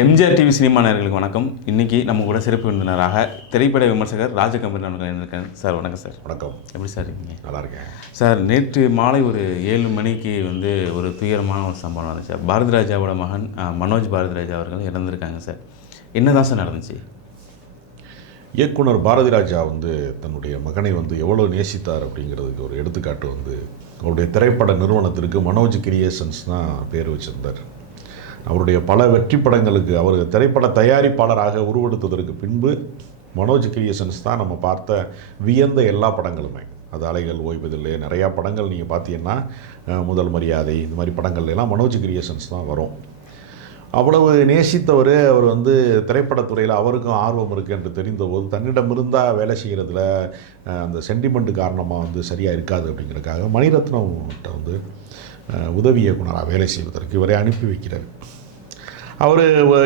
MGR TV cinema நேயர்களுக்கு வணக்கம். இன்றைக்கி நம்ம கூட சிறப்பு விருந்தினராக திரைப்பட விமர்சகர் ராஜகம்பீரன் அவர்கள் இருக்காங்க. சார் வணக்கம் சார். வணக்கம். எப்படி சார் இருக்கீங்க? நல்லா இருக்கேன் சார். நேற்று மாலை ஒரு 7 மணிக்கு ஒரு துயரமான ஒரு சம்பவம் நடந்துச்சு சார். பாரதி ராஜாவோட மகன் மனோஜ் பாரதி ராஜா அவர்கள் இறந்துருக்காங்க சார். என்ன தான் சார் நடந்துச்சு? இயக்குனர் பாரதி ராஜா தன்னுடைய மகனை எவ்வளோ நேசித்தார் அப்படிங்கிறதுக்கு ஒரு எடுத்துக்காட்டு அவருடைய திரைப்பட நிறுவனத்திற்கு மனோஜ் கிரியேஷன்ஸ் தான் பேர் வச்சிருந்தார். அவருடைய பல வெற்றி படங்களுக்கு அவர் திரைப்பட தயாரிப்பாளராக உருவெடுத்ததற்கு பின்பு மனோஜ் கிரியேஷன்ஸ் தான் நம்ம பார்த்த வியந்த எல்லா படங்களுமே. அது அலைகள் ஓய்வதில்லை, நிறையா படங்கள் நீங்கள் பார்த்தீங்கன்னா முதல் மரியாதை, இந்த மாதிரி படங்கள் எல்லாம் மனோஜ் கிரியேஷன்ஸ் தான் வரும். அவ்வளவு நேசித்தவர். அவர் திரைப்படத்துறையில் அவருக்கும் ஆர்வம் இருக்குது என்று தெரிந்தபோது தன்னிடமிருந்தால் வேலை செய்கிறதுல அந்த சென்டிமெண்ட் காரணமாக சரியாக இருக்காது அப்படிங்கிறதுக்காக மணிரத்னம்கிட்ட உதவி இயக்குனராக வேலை செய்வதற்கு இவரை அனுப்பி வைக்கிறார். அவர்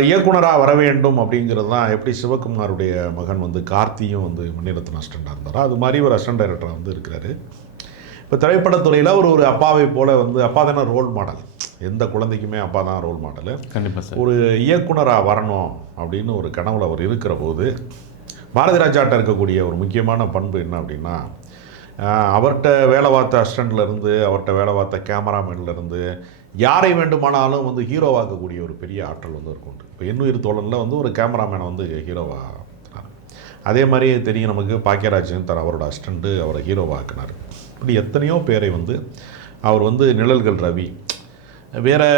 இயக்குனராக வர வேண்டும் அப்படிங்கிறது தான். எப்படி சிவகுமாருடைய மகன் கார்த்தியும் மணிரத்னம் அசிஸ்டண்டாக இருந்தாரோ அது மாதிரி ஒரு அசிஸ்டன்ட் டைரக்டராக இருக்கிறாரு. இப்போ திரைப்படத்துறையில் அவர் ஒரு அப்பாவை போல் அப்பா தானே ரோல் மாடல். எந்த குழந்தைக்குமே அப்பா தான் ரோல் மாடல். கண்டிப்பாக சார். ஒரு இயக்குனராக வரணும் அப்படின்னு ஒரு கனவுல அவர் இருக்கிற போது பாரதி ராஜாட்ட இருக்கக்கூடிய ஒரு முக்கியமான பண்பு என்ன அப்படின்னா, அவர்கிட்ட வேலை பார்த்த அசிஸ்டண்ட்லேருந்து, அவர்கிட்ட வேலை பார்த்த கேமராமேன்லேருந்து யாரை வேண்டுமானாலும் ஹீரோவாக்கக்கூடிய ஒரு பெரிய ஆற்றல் இருக்கும். இப்போ எண்ணுயிர் தோழனில் ஒரு கேமராமேனை ஹீரோவாக. அதே மாதிரி தெரியும் நமக்கு பாக்கியராஜன் அவரோட அசிஸ்டண்ட்டு அவரை ஹீரோவாக்கினார். இப்படி எத்தனையோ பேரை அவர் நிழல்கள் ரவி வேறு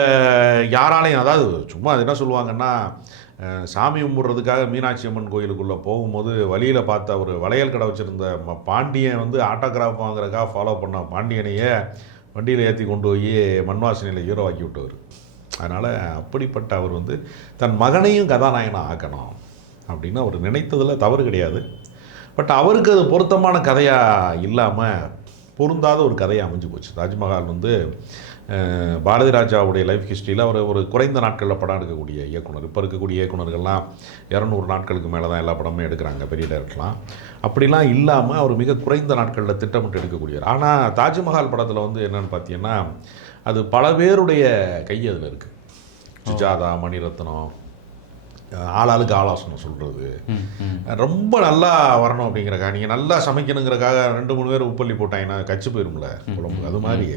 யாராலையும், அதாவது சும்மா அது என்ன சொல்லுவாங்கன்னா, சாமி கும்பிட்றதுக்காக மீனாட்சி அம்மன் கோயிலுக்குள்ளே போகும்போது வழியில் பார்த்த ஒரு வளையல் கடை வச்சுருந்த பாண்டியன் ஆட்டோகிராஃப் வாங்குறதுக்காக ஃபாலோ பண்ண பாண்டியனையே வண்டியில் ஏற்றி கொண்டு போய் மண்வாசனையில் ஹீரோவாக்கி விட்டவர். அதனால் அப்படிப்பட்ட அவர் தன் மகனையும் கதாநாயகனாக ஆக்கணும் அப்படின்னு அவர் நினைத்ததில் தவறு கிடையாது. பட் அவருக்கு அது பொருத்தமான கதையாக இல்லாமல் பொருந்தாத ஒரு கதையாக அமைஞ்சு போச்சு. தாஜ்மஹால் பாரதி ராஜாவுடைய லைஃப் ஹிஸ்ட்ரியில் அவர் ஒரு குறைந்த நாட்களில் படம் எடுக்கக்கூடிய இயக்குனர். இப்போ இருக்கக்கூடிய இயக்குனர்கள்லாம் 200 நாட்களுக்கு மேலே தான் எல்லா படமும் எடுக்கிறாங்க, பெரிய டைரக்டர்லாம். அப்படிலாம் இல்லாமல் அவர் மிக குறைந்த நாட்களில் திட்டமிட்டு எடுக்கக்கூடியவர். ஆனால் தாஜ்மஹால் படத்தில் என்னென்னு பார்த்தீங்கன்னா, அது பல பேருடைய கை அதில் இருக்குது. சுஜாதா, மணிரத்னம், ஆளாளுக்கு ஆலோசனை சொல்கிறது, ரொம்ப நல்லா வரணும் அப்படிங்கிறக்காக, நீங்கள் நல்லா சமைக்கணுங்கிறக்காக 2-3 பேர் உப்பள்ளி போட்டாங்கன்னா கச்சி போயிரும்ல குழம்பு. அது மாதிரி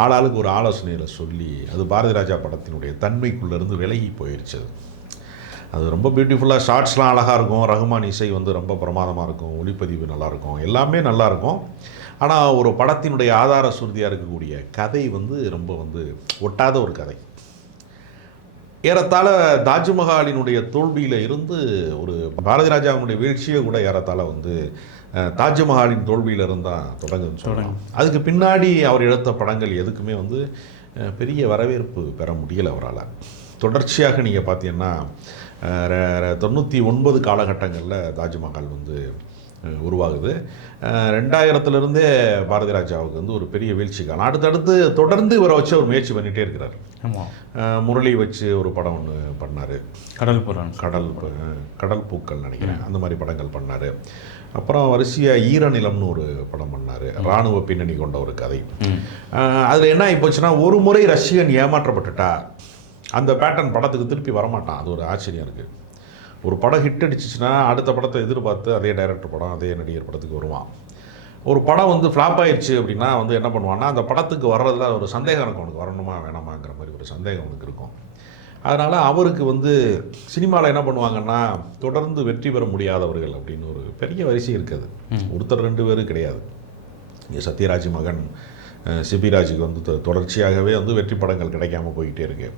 ஆளாளுக்கு ஒரு ஆலோசனையில் சொல்லி அது பாரதி ராஜா படத்தினுடைய தன்மைக்குள்ளேருந்து விலகி போயிடுச்சு. அது ரொம்ப பியூட்டிஃபுல்லாக, ஷார்ட்ஸ்லாம் அழகாக இருக்கும், ரகுமான் இசை ரொம்ப பிரமாதமாக இருக்கும், ஒளிப்பதிவு நல்லாயிருக்கும், எல்லாமே நல்லாயிருக்கும். ஆனால் ஒரு படத்தினுடைய ஆதார சுருதியாக இருக்கக்கூடிய கதை ரொம்ப ஒட்டாத ஒரு கதை. ஏறத்தாழ தாஜ்மஹாலினுடைய தோல்வியில் இருந்து ஒரு பாரதி ராஜாவினுடைய வீழ்ச்சியை கூட ஏறத்தாழ தாஜ்மஹாலின் தோல்வியில் இருந்தால் தொடங்குதுன்னு சொல்லலாம். அதுக்கு பின்னாடி அவர் எடுத்த படங்கள் எதுக்குமே பெரிய வரவேற்பு பெற முடியலை அவரால். தொடர்ச்சியாக நீங்கள் பார்த்தீங்கன்னா 99 காலகட்டங்களில் தாஜ்மஹால் உருவாகுது. 2000 பாரதி ராஜாவுக்கு ஒரு பெரிய வீழ்ச்சி காலம். அடுத்தடுத்து தொடர்ந்து இவரை வச்சு அவர் முயற்சி பண்ணிகிட்டே இருக்கிறார். முரளி வச்சு ஒரு படம் ஒன்று பண்ணார், கடல் பூக்கள் நினைக்கிறேன், அந்த மாதிரி படங்கள் பண்ணார். அப்புறம் வரிசையாக ஈரநிலம்னு ஒரு படம் பண்ணார், இராணுவ பின்னணி கொண்ட ஒரு கதை. அதில் என்ன ஆகி போச்சுன்னா, ஒரு முறை ரஷ்யன் ஏமாற்றப்பட்டுட்டா அந்த பேட்டர்ன் படத்துக்கு திருப்பி வரமாட்டான். அது ஒரு ஆச்சரியம் இருக்குது. ஒரு படம் ஹிட் அடிச்சிச்சுன்னா அடுத்த படத்தை எதிர்பார்த்து அதே டைரக்டர் படம், அதே நடிகர் படத்துக்கு வருவான். ஒரு படம் ஃப்ளாப் ஆயிடுச்சு அப்படின்னா என்ன பண்ணுவான்னா, அந்த படத்துக்கு வர்றதுல ஒரு சந்தேகம் இருக்கும், அவனுக்கு வரணுமா வேணாமாங்கிற மாதிரி ஒரு சந்தேகம் அவனுக்கு இருக்கும். அதனால் அவருக்கு சினிமாவில் என்ன பண்ணுவாங்கன்னா, தொடர்ந்து வெற்றி பெற முடியாதவர்கள் அப்படின்னு ஒரு பெரிய வரிசை இருக்குது. ஒருத்தர் 2 பேரும் கிடையாது. இங்கே சத்யராஜ் மகன் சிபிராஜுக்கு தொடர்ச்சியாகவே வெற்றி படங்கள் கிடைக்காம போய்கிட்டே இருக்கு.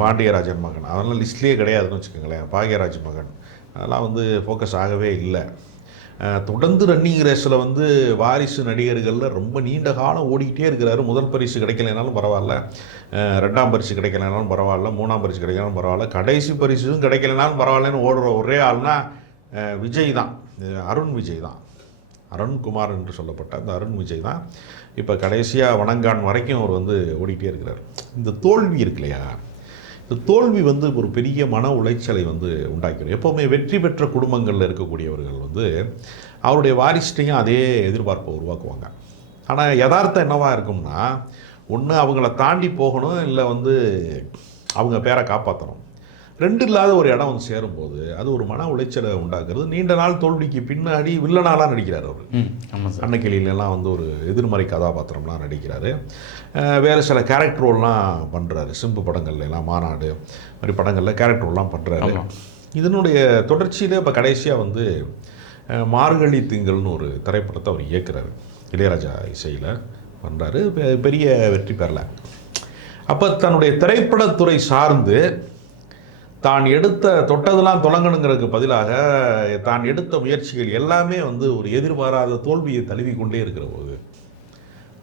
பாண்டியராஜன் மகன் அதெல்லாம் லிஸ்ட்லேயே கிடையாதுன்னு வச்சுக்கோங்களேன். பாக்யராஜ் மகன் அதெல்லாம் ஃபோக்கஸ் ஆகவே இல்லை. தொடர்ந்து ரன்னிங் ரேஸில் வாரிசு நடிகர்களில் ரொம்ப நீண்ட காலம் ஓடிக்கிட்டே இருக்கிறாரு. முதல் பரிசு கிடைக்கலைனாலும் பரவாயில்ல, 2ஆம் பரிசு கிடைக்கலைனாலும் பரவாயில்ல, 3ஆம் பரிசு கிடைக்கலாலும் பரவாயில்ல, கடைசி பரிசும் கிடைக்கலைனாலும் பரவாயில்லன்னு ஓடுற ஒரே ஆள்னா விஜய் தான், அருண் விஜய் தான். அருண்குமார் என்று சொல்லப்பட்ட அந்த அருண் விஜய் தான் இப்போ கடைசியாக வணங்கான் வரைக்கும் அவர் ஓடிக்கிட்டே இருக்கிறார். இந்த தோல்வி இருக்கு இல்லையா, இந்த தோல்வி ஒரு பெரிய மன உளைச்சலை உண்டாக்கிடும். எப்போவுமே வெற்றி பெற்ற குடும்பங்களில் இருக்கக்கூடியவர்கள் அவருடைய வாரிசுட்டையும் அதே எதிர்பார்ப்பை உருவாக்குவாங்க. ஆனால் யதார்த்தம் என்னவாக இருக்கும்னா, ஒன்று அவங்கள தாண்டி போகணும், இல்லை அவங்க பேரை காப்பாற்றணும். 2 இல்லாத ஒரு இடம் வந்து சேரும்போது அது ஒரு மன உளைச்சலை உண்டாக்குறது. நீண்ட நாள் தோல்விக்கு பின்னாடி வில்லனாலாம் நடிக்கிறார் அவர். ஆமாம் சார். அன்னக்கிளியிலலாம் வந்து ஒரு எதிர்மறை கதாபாத்திரம்லாம் நடிக்கிறாரு. வேறு சில கேரக்டர் ரோல்லாம் பண்ணுறாரு. சிம்பு படங்கள்ல எல்லாம், மாநாடு மாதிரி படங்களில் கேரக்டர் ரோல்லாம் பண்ணுறாரு. இதனுடைய தொடர்ச்சியில் இப்போ கடைசியாக வந்து மார்கழி திங்கள்னு ஒரு திரைப்படத்தை அவர் இயக்குறாரு. இளையராஜா இசையில் பண்ணுறாரு. பெரிய வெற்றி பெறல. அப்போ தன்னுடைய திரைப்படத்துறை சார்ந்து தான் எடுத்த தொட்டதெல்லாம் தொடங்கணுங்கிறதுக்கு பதிலாக தான் எடுத்த முயற்சிகள் எல்லாமே வந்து ஒரு எதிர்பாராத தோல்வியை தழுவி கொண்டே இருக்கிற போது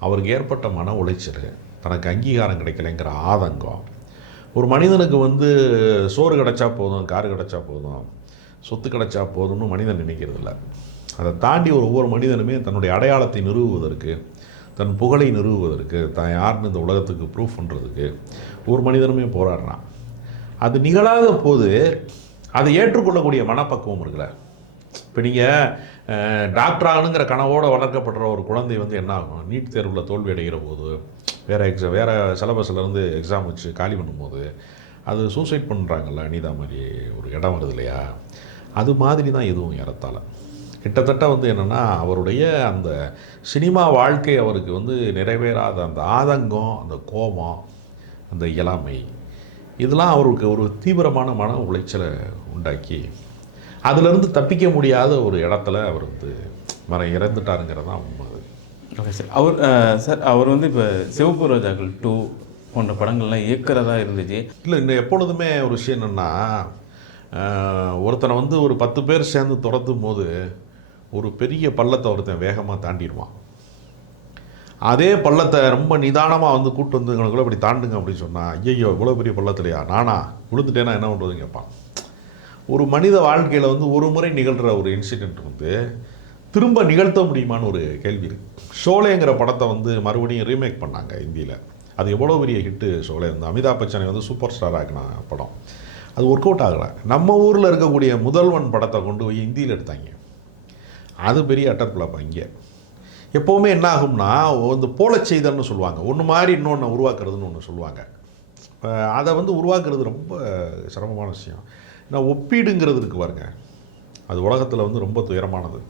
அவருக்கு ஏற்பட்ட மன உளைச்சல், தனக்கு அங்கீகாரம் கிடைக்கலைங்கிற ஆதங்கம். ஒரு மனிதனுக்கு வந்து சோறு கிடச்சா போதும், காரு கிடச்சா போதும், சொத்து கிடச்சா போதும்னு மனிதன் நினைக்கிறதில்ல. அதை தாண்டி ஒவ்வொரு மனிதனுமே தன்னுடைய அடையாளத்தை நிறுவுவதற்கு, தன் புகழை நிறுவுவதற்கு, தான் யாருன்னு இந்த உலகத்துக்கு ப்ரூஃப் பண்ணுறதுக்கு ஒரு மனிதனுமே போராடுறான். அது நிகழாத போது அதை ஏற்றுக்கொள்ளக்கூடிய மனப்பக்குவம் இருக்குல்ல. இப்போ நீங்கள் டாக்டர் ஆகணுங்கிற கனவோடு வளர்க்கப்படுற ஒரு குழந்தை வந்து என்ன ஆகும், நீட் தேர்வில் தோல்வி அடைகிற போது, வேறு சிலபஸ்லேருந்து எக்ஸாம் வச்சு காலி பண்ணும்போது அது சூசைட் பண்ணுறாங்கல்ல, அனிதா மாதிரி ஒரு இடம் வருது இல்லையா, அது மாதிரி தான் இதுவும் ஏறத்தாழ. கிட்டத்தட்ட வந்து என்னென்னா அவருடைய அந்த சினிமா வாழ்க்கை அவருக்கு வந்து நிறைவேறாத அந்த ஆதங்கம், அந்த கோபம், அந்த இயலாமை, இதெல்லாம் அவருக்கு ஒரு தீவிரமான மன உளைச்சலை உண்டாக்கி அதிலிருந்து தப்பிக்க முடியாத ஒரு இடத்துல அவர் வந்து இறந்துட்டாருங்கிறது தான் உண்மை. Okay sir. அவர் வந்து இப்போ சிவப்பு ரோஜாக்கள் 2 போன்ற படங்கள்லாம் இயக்கிறதா இருந்துச்சு. இல்லை, இன்னும் எப்பொழுதுமே ஒரு விஷயம் என்னென்னா, ஒருத்தனை வந்து ஒரு 10 பேர் சேர்ந்து துரத்தும் போது ஒரு பெரிய பள்ளத்தை ஒருத்தன் வேகமாக தாண்டிடுவான். அதே பள்ளத்தை ரொம்ப நிதானமாக வந்து கூப்பிட்டு வந்து எங்களுக்குள்ள இப்படி தாண்டுங்க அப்படின்னு சொன்னால், ஐயோ இவ்வளோ பெரிய பள்ளத்துலையா, நானா விழுந்துட்டேன்னா என்ன பண்ணுறதுன்னு கேட்பான். ஒரு மனித வாழ்க்கையில் வந்து ஒரு முறை நிகழ்கிற ஒரு இன்சிடெண்ட் வந்து திரும்ப நிகழ்த்த முடியுமான்னு ஒரு கேள்வி இருக்குது. ஷோலேங்கிற படத்தை வந்து மறுபடியும் ரீமேக் பண்ணாங்க இந்தியில். அது எவ்வளோ பெரிய ஹிட்டு ஷோலே. வந்து அமிதாப் பச்சனை வந்து சூப்பர் ஸ்டார் ஆகின படம். அது ஒர்க் அவுட் ஆகலை. நம்ம ஊரில் இருக்கக்கூடிய முதல்வன் படத்தை கொண்டு போய் இந்தியில் எடுத்தாங்க. அது பெரிய அட்டர் பிளாப். இங்கே எப்போவுமே என்ன ஆகும்னா, வந்து போல செய்தல்னு சொல்லுவாங்க, ஒன்று மாதிரி இன்னொன்று உருவாக்குறதுன்னு ஒன்று சொல்லுவாங்க. அதை வந்து உருவாக்குறது ரொம்ப சிரமமான விஷயம். நான் ஒப்பீடுங்கிறது இருக்கு பாருங்க, அது உலகத்தில் வந்து ரொம்ப துயரமானது.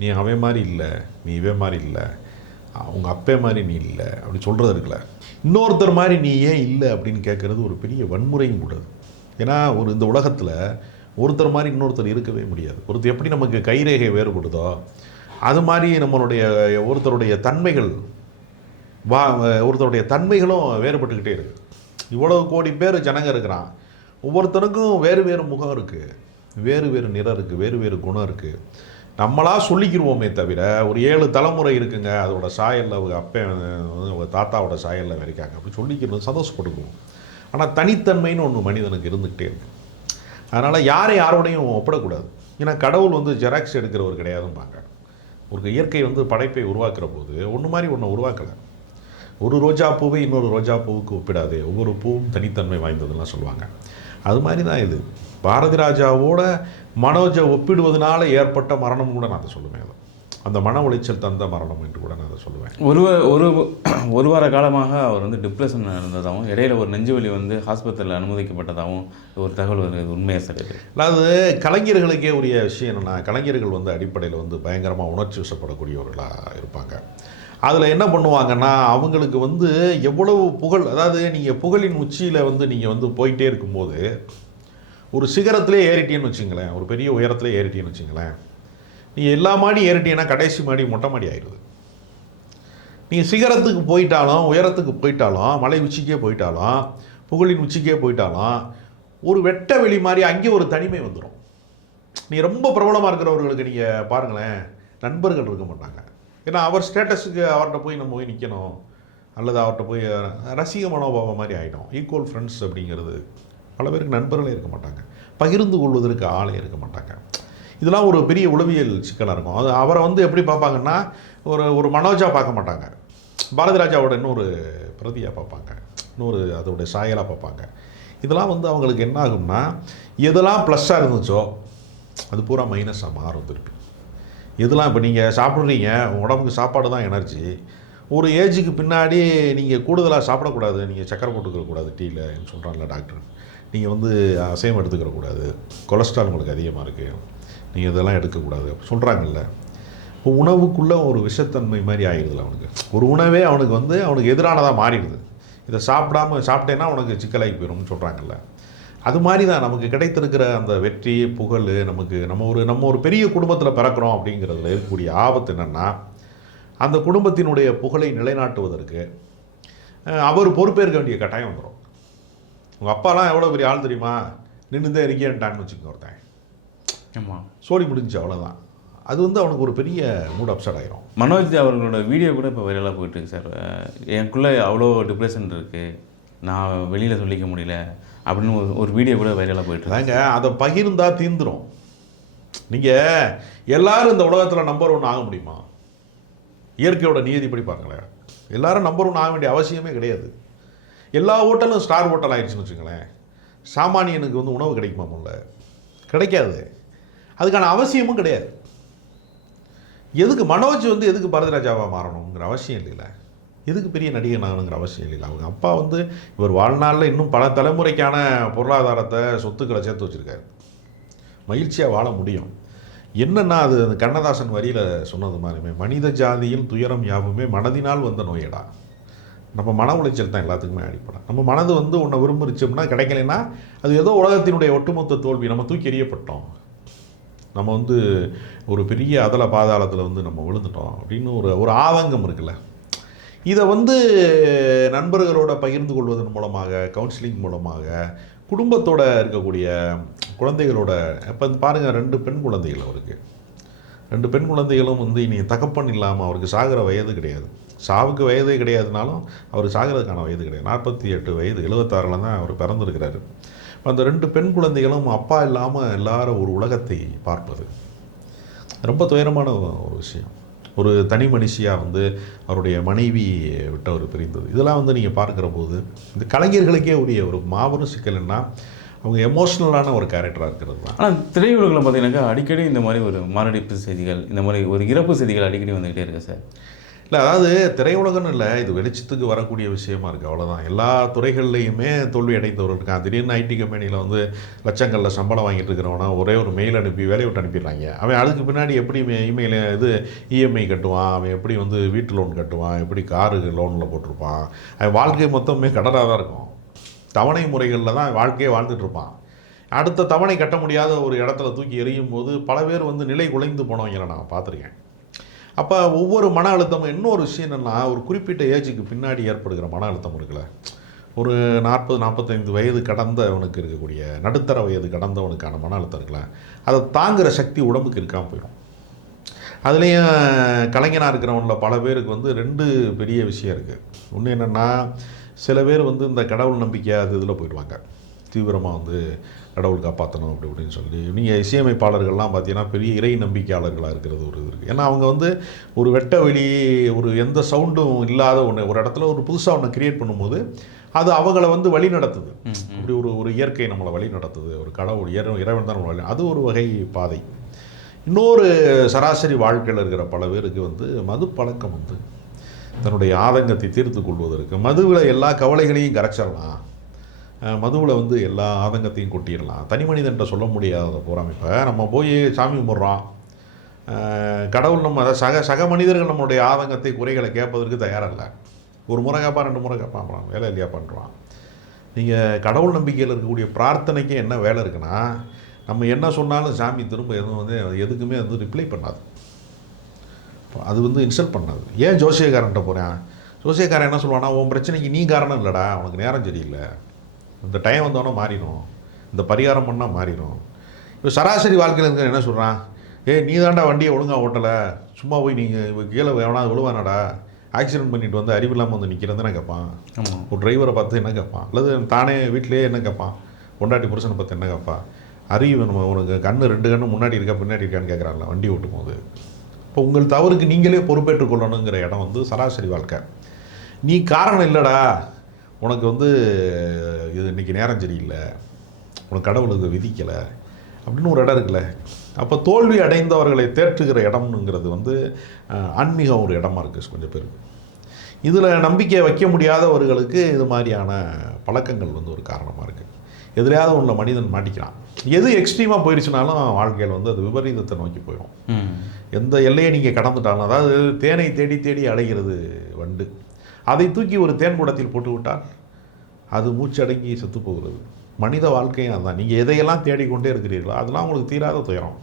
நீ அவன் மாதிரி இல்லை, நீ இவன் மாதிரி இல்லை, உங்கள் அப்பே மாதிரி நீ இல்லை அப்படி சொல்கிறது இருக்குல்ல. இன்னொருத்தர் மாதிரி நீ ஏன் இல்லை அப்படின்னு கேட்குறது ஒரு பெரிய வன்முறையும் கூடாது. ஏன்னா இந்த உலகத்தில் ஒருத்தர் மாதிரி இன்னொருத்தர் இருக்கவே முடியாது. ஒருத்தர் எப்படி நமக்கு கைரேகை வேறுபடுதோ அது மாதிரி நம்மளுடைய ஒருத்தருடைய தன்மைகளும் வேறுபட்டுக்கிட்டே இருக்குது. இவ்வளவு கோடி பேர் ஜனங்க இருக்கிறான். ஒவ்வொருத்தருக்கும் வேறு வேறு முகம் இருக்குது, வேறு வேறு நிறம் இருக்குது, வேறு வேறு குணம் இருக்குது. நம்மளாக சொல்லிக்கிடுவோமே தவிர ஒரு 7 தலைமுறை இருக்குங்க, அதோட சாயலில் அவங்க அப்பா அவங்க தாத்தாவோட சாயலில் வரைக்காங்க அப்படி சொல்லிக்கிறது சந்தோஷப்பட்டுக்குவோம். ஆனால் தனித்தன்மைன்னு ஒன்று மனிதனுக்கு இருந்துக்கிட்டே இருக்குது. அதனால் யாரோடையும் ஒப்பிடக்கூடாது. ஏன்னா கடவுள் வந்து ஜெராக்ஸ் எடுக்கிறவர் கிடையாதும்பாங்க. ஒரு இயற்கை வந்து படைப்பை உருவாக்குற போது ஒன்று மாதிரி ஒன்று உருவாக்கலை. ஒரு ரோஜா பூவை இன்னொரு ரோஜா பூவுக்கு ஒப்பிடாது, ஒவ்வொரு பூவும் தனித்தன்மை வாய்ந்ததுலாம் சொல்லுவாங்க. அது மாதிரி தான் இது. பாரதி ராஜாவோட மனோஜை ஒப்பிடுவதனால ஏற்பட்ட மரணம் கூட நான் அதை சொல்லுவேன். அது அந்த மன உளைச்சல் தந்த மரணம் என்று கூட நான் அதை சொல்லுவேன். ஒரு வார காலமாக அவர் வந்து டிப்ரெஷன் இருந்ததாகவும், இடையில ஒரு நெஞ்சுவலி வந்து ஹாஸ்பிட்டலில் அனுமதிக்கப்பட்டதாகவும் ஒரு தகவல் வருது. உண்மையாக சார் இது? அதாவது கலைஞர்களுக்கே உரிய விஷயம் என்னென்னா, கலைஞர்கள் வந்து அடிப்படையில் வந்து பயங்கரமாக உணர்ச்சி வசப்படக்கூடியவர்களாக இருப்பாங்க. அதில் என்ன பண்ணுவாங்கன்னா, அவங்களுக்கு வந்து எவ்வளவு புகழ், அதாவது நீங்கள் புகழின் உச்சியில் வந்து நீங்கள் வந்து போயிட்டே இருக்கும்போது ஒரு சிகரத்திலே ஏறிட்டேன்னு வச்சுங்களேன், ஒரு பெரிய உயரத்திலே ஏறிட்டேன்னு வச்சுங்களேன், நீங்கள் எல்லா மாடி ஏறிட்டீங்கன்னா கடைசி மாடி மொட்டை மாடி ஆயிடுது. நீங்கள் சிகரத்துக்கு போயிட்டாலும், உயரத்துக்கு போயிட்டாலும், மலை உச்சிக்கே போயிட்டாலும், புகழின் உச்சிக்கே போயிட்டாலும் ஒரு வெட்ட வெளி மாதிரி அங்கே ஒரு தனிமை வந்துடும். நீ ரொம்ப பிரபலமாக இருக்கிறவர்களுக்கு நீங்கள் பாருங்களேன், நண்பர்கள் இருக்க மாட்டாங்க. ஏன்னா அவர் ஸ்டேட்டஸுக்கு அவர்கிட்ட போய் நம்ம போய் நிற்கணும், அல்லது அவர்கிட்ட போய் ரசிக மனோபாவம் மாதிரி ஆகிடும். ஈக்குவல் ஃப்ரெண்ட்ஸ் அப்படிங்கிறது பல பேருக்கு நண்பர்களே இருக்க மாட்டாங்க, பகிர்ந்து கொள்வதற்கு ஆளே இருக்க மாட்டாங்க. இதெல்லாம் ஒரு பெரிய உளவியல் சிக்கலாக இருக்கும். அது அவரை வந்து எப்படி பார்ப்பாங்கன்னா, ஒரு மனோஜாக பார்க்க மாட்டாங்க, பாரதி ராஜாவோட இன்னொரு பிரதியாக பார்ப்பாங்க, அதோடைய சாயலாக பார்ப்பாங்க. இதெல்லாம் வந்து அவங்களுக்கு என்ன ஆகும்னா, எதெல்லாம் ப்ளஸ்ஸாக இருந்துச்சோ அது பூரா மைனஸாக மாறும் திருப்பி. இதெல்லாம் இப்போ நீங்கள் சாப்பிட்றீங்க, உங்கள் உடம்புக்கு சாப்பாடு தான் எனர்ஜி. ஒரு ஏஜுக்கு பின்னாடி நீங்கள் கூடுதலாக சாப்பிடக்கூடாது, நீங்கள் சக்கரை போட்டுக்கக்கூடாது டீயில் சொல்கிறாங்கள டாக்டர். நீங்கள் வந்து அசைவம் எடுத்துக்கிறக்கூடாது, கொலஸ்ட்ரால் உங்களுக்கு அதிகமாக இருக்குது, நீங்கள் இதெல்லாம் எடுக்கக்கூடாது சொல்கிறாங்கல்ல. இப்போ உணவுக்குள்ளே ஒரு விஷத்தன்மை மாதிரி ஆகிடுதுல அவனுக்கு. ஒரு உணவே அவனுக்கு வந்து அவனுக்கு எதிரானதாக மாறிடுது. இதை சாப்பிட்டேன்னா உனக்கு சிக்கலாகி போயிடும்னு சொல்கிறாங்கல்ல. அது மாதிரி தான் நமக்கு கிடைத்திருக்கிற அந்த வெற்றி புகழ், நம்ம ஒரு பெரிய குடும்பத்தில் பிறக்கிறோம் அப்படிங்கிறதுல இருக்கக்கூடிய ஆபத்து என்னென்னா, அந்த குடும்பத்தினுடைய புகழை நிலைநாட்டுவதற்கு அவர் பொறுப்பேற்க வேண்டிய கட்டாயம் வந்துடும். உங்கள் அப்பாலாம் எவ்வளோ பெரிய ஆள் தெரியுமா, நின்றுந்தே இருக்கியான்ட்டான்னு வச்சுக்கோங்க ஒருத்தன். ஆமாம், சோழி முடிஞ்சு அவ்வளோதான். அது வந்து அவனுக்கு ஒரு பெரிய மூட் அப்செட் ஆகிரும். மனோஜ் அவர்களோட வீடியோ கூட இப்போ வைரலாக போயிட்டுருக்கு சார். எனக்குள்ளே அவ்வளோ டிப்ரெஷன் இருக்குது, நான் வெளியில் சொல்லிக்க முடியல அப்படின்னு ஒரு வீடியோ கூட வைரலாக போயிட்டுருக்காங்க. அதை பகிர்ந்தா தீர்ந்துடும். நீங்கள் எல்லாரும் இந்த உலகத்தில் நம்பர் 1 ஆக முடியுமா? இயற்கையோட நியதிப்படி பாருங்களேன், எல்லாரும் நம்பர் 1 ஆக வேண்டிய அவசியமே கிடையாது. எல்லா ஹோட்டலும் ஸ்டார் ஹோட்டல் ஆகிடுச்சுன்னு வச்சுங்களேன், சாமானியனுக்கு வந்து உணவு கிடைக்குமா? முல்ல கிடைக்காது. அதுக்கான அவசியமும் கிடையாது. எதுக்கு மனோஜ் வந்து எதுக்கு பாரதிராஜாவாக மாறணுங்கிற அவசியம் இல்லைல்ல, எதுக்கு பெரிய நடிகன் ஆகணுங்கிற அவசியம் இல்லை. அவங்க அப்பா வந்து இவர் வாழ்நாளில் இன்னும் பல தலைமுறைக்கான பொருளாதாரத்தை சொத்துக்களை சேர்த்து வச்சுருக்காரு, மகிழ்ச்சியாக வாழ முடியும். என்னென்னா அது அந்த கண்ணதாசன் வரியில் சொன்னது மாதிரிமே, மனித ஜாதியில் துயரம் யாவுமே மனதினால் வந்த நோயடா. நம்ம மன உளைச்சல் தான் எல்லாத்துக்குமே அடிப்படை. நம்ம மனது வந்து ஒன்றை விரும்பிச்சோம்னா கிடைக்கலைன்னா அது ஏதோ உலகத்தினுடைய ஒட்டுமொத்த தோல்வி, நம்ம தூக்கி எறியப்பட்டோம், நம்ம வந்து ஒரு பெரிய அதல பாதாளத்தில் வந்து நம்ம விழுந்துட்டோம் அப்படின்னு ஒரு ஆதங்கம் இருக்குல்ல. இதை வந்து நண்பர்களோட பகிர்ந்து கொள்வதன் மூலமாக, கவுன்சிலிங் மூலமாக, குடும்பத்தோடு இருக்கக்கூடிய குழந்தைகளோட, இப்போ பாருங்கள் 2 பெண் குழந்தைகள் அவருக்கு. 2 பெண் குழந்தைகளும் வந்து இனி தகப்பன் இல்லாமல் அவருக்கு சாகிற வயது கிடையாது. சாவுக்கு வயதே கிடையாதுனாலும் அவர் சாகிறதுக்கான வயது கிடையாது. 48 வயது, 76 தான் அவர் பிறந்திருக்கிறாரு. அந்த 2 பெண் குழந்தைகளும் அப்பா இல்லாமல் எல்லாரும் ஒரு உலகத்தை பார்ப்பது ரொம்ப துயரமான ஒரு விஷயம். ஒரு தனி மனுஷியாக வந்து அவருடைய மனைவி விட்டு அவர் பிரிந்தது, இதெல்லாம் வந்து நீங்கள் பார்க்குற போது இந்த கலைஞர்களுக்கே உரிய ஒரு மாபெரும் சிக்கல்னா அவங்க எமோஷ்னலான ஒரு கேரக்டராக இருக்கிறது தான். ஆனால் திரையுலகில் பார்த்தீங்கன்னாக்கா அடிக்கடி இந்த மாதிரி ஒரு மாரடைப்பு செய்திகள், இந்த மாதிரி ஒரு இறப்பு செய்திகள் அடிக்கடி வந்துக்கிட்டே இருக்குது சார். இல்லை, அதாவது திரையுலகம்னு இல்லை, இது வெளிச்சத்துக்கு வரக்கூடிய விஷயமா இருக்குது, அவ்வளோதான். எல்லா துறைகள்லையுமே தோல்வி அடைந்தவர்கள் இருக்கான். திடீர்னு ஐடி கம்பெனியில் வந்து லட்சங்களில் சம்பளம் வாங்கிட்டு இருக்கிறவனா ஒரே ஒரு மெயில் அனுப்பி வேலையை விட்டு அனுப்பிடுறாங்க. அவன் அதுக்கு பின்னாடி எப்படி இமெயில் இது இஎம்ஐ கட்டுவான், அவன் எப்படி வந்து வீட்டு லோன் கட்டுவான், எப்படி காரு லோனில் போட்டிருப்பான், அவன் வாழ்க்கை மொத்தமே கடனாக தான் இருக்கும். தவணை முறைகளில் தான் வாழ்க்கையே வாழ்ந்துட்டுருப்பான். அடுத்த தவணை கட்ட முடியாத ஒரு இடத்துல தூக்கி எறியும் போது பல பேர் வந்து நிலை குலைந்து போனவங்களை நான் பார்த்துருக்கேன். அப்போ ஒவ்வொரு மன அழுத்தமும், இன்னொரு விஷயம் என்னென்னா, ஒரு குறிப்பிட்ட ஏஜுக்கு பின்னாடி ஏற்படுகிற மன அழுத்தம் இருக்குல்ல, ஒரு 40-45 வயது கடந்தவனுக்கு இருக்கக்கூடிய, நடுத்தர வயது கடந்தவனுக்கான மன அழுத்தம் இருக்குல்ல, அதை தாங்குகிற சக்தி உடம்புக்கு இருக்காமல் போயிடும். அதுலேயும் கலைஞனாக இருக்கிறவனில் பல பேருக்கு வந்து 2 பெரிய விஷயம் இருக்குது. ஒன்று என்னென்னா, சில பேர் வந்து இந்த கடவுள் நம்பிக்கை அது இதில் போயிடுவாங்க, தீவிரமாக வந்து கடவுள் காப்பாற்றணும் அப்படி இப்படின்னு சொல்லி. நீங்கள் இசையமைப்பாளர்கள்லாம் பார்த்தீங்கன்னா பெரிய இறை நம்பிக்கையாளர்களாக இருக்கிறது ஒரு இது இருக்குது. ஏன்னா அவங்க வந்து ஒரு வெட்ட வெளி, ஒரு எந்த சவுண்டும் இல்லாத ஒரு இடத்துல ஒரு புதுசாக ஒன்று க்ரியேட் பண்ணும்போது அது அவங்கள வந்து வழி நடத்துது. அப்படி ஒரு இயற்கை நம்மளை வழி நடத்துது, ஒரு கடவுள் இறைவன் தான் நம்மளை, அது ஒரு வகை பாதை. இன்னொரு சராசரி வாழ்க்கையில் இருக்கிற பல பேருக்கு வந்து மது பழக்கம் வந்து தன்னுடைய ஆதங்கத்தை தீர்த்து கொள்வதற்கு மதுவில் எல்லா கவலைகளையும் கரைச்சிடலாம், மதுவில் வந்து எல்லா ஆதங்கத்தையும் கொட்டிடலாம். தனி மனிதன்ட்ட சொல்ல முடியாத போகிறாங்க. இப்போ நம்ம போய் சாமி கும்பிட்றோம், கடவுள் நம்ம அதை சக மனிதர்கள் நம்மளுடைய ஆதங்கத்தை குறைகளை கேட்பதற்கு தயாராக இல்லை. ஒரு முறை கேட்பான், 2 முறை கேட்பான், வேலை இல்லையா பண்ணுறான். நீங்கள் கடவுள் நம்பிக்கையில் இருக்கக்கூடிய பிரார்த்தனைக்கு என்ன வேலை இருக்குன்னா, நம்ம என்ன சொன்னாலும் சாமி திரும்ப எதுவும் வந்து எதுக்குமே வந்து ரிப்ளை பண்ணாது, அது வந்து இன்சல்ட் பண்ணாது. ஏன் ஜோசியக்காரன்ட்ட போகிறேன், ஜோசியக்காரன் என்ன சொல்லுவானா, உன் பிரச்சனைக்கு நீ காரணம் இல்லைடா, உனக்கு நேரம் சரியில்லை, இந்த டைம் வந்தோன்னா மாறிடும், இந்த பரிகாரம் பண்ணால் மாறிடும். இப்போ சராசரி வாழ்க்கையில் இருக்கிற என்ன சொல்கிறான், நீ தாண்டா வண்டியை ஒழுங்காக ஓட்டலை, சும்மா போய் நீங்கள் கீழே எவனாவது விழுவானாடா, ஆக்சிடென்ட் பண்ணிட்டு வந்து அறிவில்லாமல் வந்து நிற்கிறது என்ன கேட்பான், ஒரு டிரைவரை பார்த்து என்ன கேட்பான், அல்லது தானே வீட்டிலேயே என்ன கேட்பான், பொண்டாட்டி புருஷனை பார்த்து என்ன கேட்பான், அறிவு நம்ம உனக்கு கண்ணு 2 கண்ணு முன்னாடி இருக்கா பின்னாடி இருக்கான்னு கேட்குறான்ல வண்டி ஓட்டும் போது. இப்போ உங்கள் தவறுக்கு நீங்களே பொறுப்பேற்றுக் கொள்ளணுங்கிற இடம் வந்து சராசரி வாழ்க்கை. நீ காரணம் இல்லைடா, உனக்கு வந்து இது இன்றைக்கி நேரம் சரியில்லை, உனக்கு கடவுளுக்கு விதிக்கலை அப்படின்னு ஒரு இடம் இருக்குல்ல. அப்போ தோல்வி அடைந்தவர்களை தேற்றுகிற இடம்னுங்கிறது வந்து ஆன்மீகம் ஒரு இடமா இருக்குது கொஞ்சம் பேருக்கு. இதில் நம்பிக்கை வைக்க முடியாதவர்களுக்கு இது மாதிரியான பழக்கங்கள் வந்து ஒரு காரணமாக இருக்குது. எதிலையாவது உள்ள மனிதன் மாட்டிக்கிறான். எது எக்ஸ்ட்ரீமாக போயிடுச்சுனாலும் வாழ்க்கையில் வந்து அது விபரீதத்தை நோக்கி போயிடும். எந்த எல்லையை நீங்கள் கடந்துட்டாலும், அதாவது தேனை தேடி தேடி அடைகிறது வண்டு, அதை தூக்கி ஒரு தேன் குடத்தில் போட்டு விட்டால் அது மூச்சடங்கி செத்து போகிறது. மனித வாழ்க்கையும் அதுதான். நீங்கள் எதையெல்லாம் தேடிக்கொண்டே இருக்கிறீர்களோ அதெல்லாம் உங்களுக்கு தீராத துயரம்.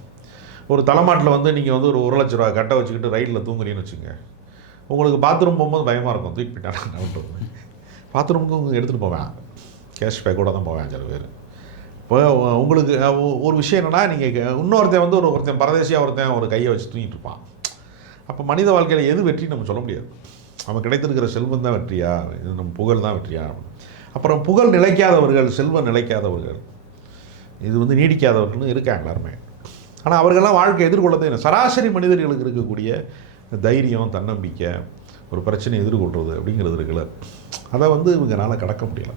ஒரு தலைமாட்டில் வந்து நீங்கள் வந்து ஒரு 1 லட்ச ரூபா கட்டை வச்சுக்கிட்டு ரைட்டில் தூங்குறீங்கன்னு வச்சுங்க, உங்களுக்கு பாத்ரூம் போகும்போது பயமாக இருக்கும், தூக்கி போயிட்டாங்க. பாத்ரூமுக்கு எடுத்துகிட்டு போவேன், கேஷ் பேக்கோட தான் போவேன் சில பேர். இப்போ உங்களுக்கு ஒரு விஷயம் என்னென்னா, நீங்கள் இன்னொருத்தன் வந்து ஒருத்தன் பரதேசியாக ஒருத்தன் ஒரு கையை வச்சு தூங்கிட்டு இருப்பான். அப்போ மனித வாழ்க்கையில் எது வெற்றின்னு நம்ம சொல்ல முடியாது. நம்ம கிடைத்திருக்கிற செல்வம் தான் வெற்றியா, இது நம்ம புகழ் தான் வெற்றியா? அப்புறம் புகழ் நிலைக்காதவர்கள், செல்வம் நிலைக்காதவர்கள், இது வந்து நீடிக்காதவர்கள்னு இருக்காங்க எல்லாருமே. ஆனால் அவர்களெல்லாம் வாழ்க்கை எதிர்கொள்ளதே இல்லை. சராசரி மனிதர்களுக்கு இருக்கக்கூடிய தைரியம், தன்னம்பிக்கை, ஒரு பிரச்சனையை எதிர்கொள்வது அப்படிங்கிறது இருக்குல்ல, அதை வந்து இவங்களால கடக்க முடியலை.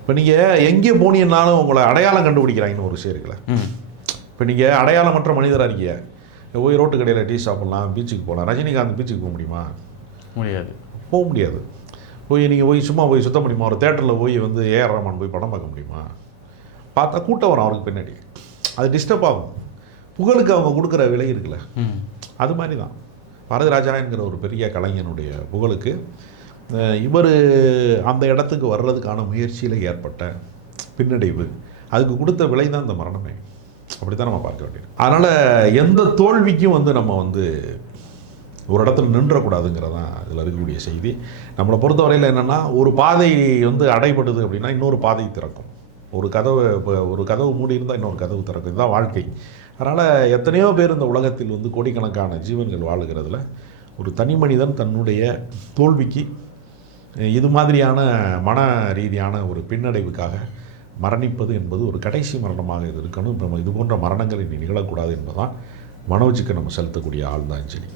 இப்போ நீங்கள் எங்கே போனீங்கன்னாலும் உங்களை அடையாளம் கண்டுபிடிக்கிறாங்கன்னு ஒரு விஷயம் இருக்குல்ல. இப்போ நீங்கள் அடையாளமற்ற மனிதராக இருக்கீங்க, போய் ரோட்டு கடையில் டீ சாப்பிட்லாம், பீச்சுக்கு போகலாம். ரஜினிகாந்த் பீச்சுக்கு போக முடியுமா? முடியாது, போக முடியாது. நீங்கள் போய் சும்மா போய் சுத்த முடியுமா? ஒரு தேட்டரில் போய் வந்து ஏஆர் ரஹ்மான் போய் படம் பார்க்க முடியுமா? பார்த்தா கூட்டம் வரும் அவருக்கு பின்னாடி, அது டிஸ்டர்ப் ஆகும். புகழுக்கு அவங்க கொடுக்குற விலை இருக்குல்ல, அது மாதிரி தான் பாரதிராஜா என்கிற ஒரு பெரிய கலைஞனுடைய புகழுக்கு இவர் அந்த இடத்துக்கு வர்றதுக்கான முயற்சியில் ஏற்பட்ட பின்னடைவு, அதுக்கு கொடுத்த விலை தான் இந்த மரணமே. அப்படி தான் நம்ம பார்க்க வேண்டியது. அதனால் எந்த தோல்விக்கும் வந்து நம்ம வந்து ஒரு இடத்துல நின்றக்கூடாதுங்கிறது தான் இதில் இருக்கக்கூடிய செய்தி. நம்மளை பொறுத்தவரையில் என்னென்னா, ஒரு பாதை வந்து அடைபடுது அப்படின்னா இன்னொரு பாதை திறக்கும். ஒரு கதவு மூடி இருந்தால் இன்னொரு கதவு திறக்கும். இதுதான் வாழ்க்கை. அதனால் எத்தனையோ பேர் இந்த உலகத்தில் வந்து கோடிக்கணக்கான ஜீவன்கள் வாழுகிறதுல ஒரு தனி மனிதன் தன்னுடைய தோல்விக்கு இது மாதிரியான மன ரீதியான ஒரு பின்னடைவுக்காக மரணிப்பது என்பது ஒரு கடைசி மரணமாக இது இருக்கணும். இப்போ இது போன்ற மரணங்கள் இனி நிகழக்கூடாது என்பதுதான் மனோஜுக்கு நம்ம செலுத்தக்கூடிய ஆழ்ந்த அஞ்சலி.